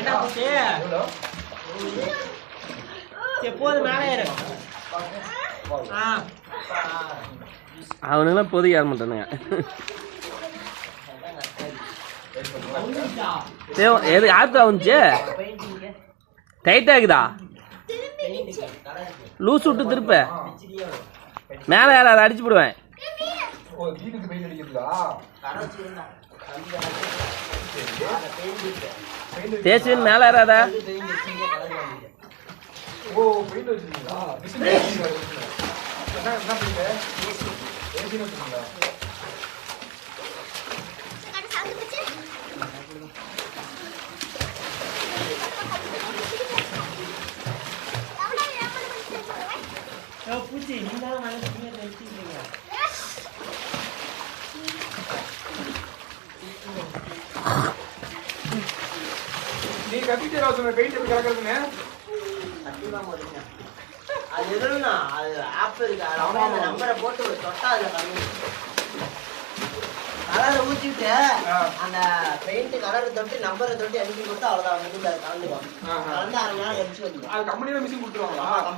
என்ன பூச்சி எப்போது மேலே ஏறு அவனுங்களாம் இப்போதைக்கு ஏற மாட்டானுங்க. எது யாருக்கு ஆகுச்சு? டைட் ஆகுதா? லூஸ் விட்டு திருப்ப மேலே யாராவது அடிச்சு போடுவேன். தேசியன் மேலே ஏறாதா? பூச்சி நீங்களும் நீ கத்திட்டே ராசுன பெயிண்ட் எப்படி கலக்குறதுன்னு அது எதுனா அது ஆப் இருக்கு அந்த நம்பரை போட்டு ஒரு தொட்டா அதுல கலரை ஊற்றிட்டு அந்த பெயிண்ட் கலரை தொட்டு நம்பரை தொட்டு எழுதி கொடுத்தா அவ்வளோதான் கலந்துக்கும் கலந்து 1/2 மணி நேரம் எரிச்சு வந்து அது கம்பெனியில மிஷின் கொடுத்துருவாங்களா?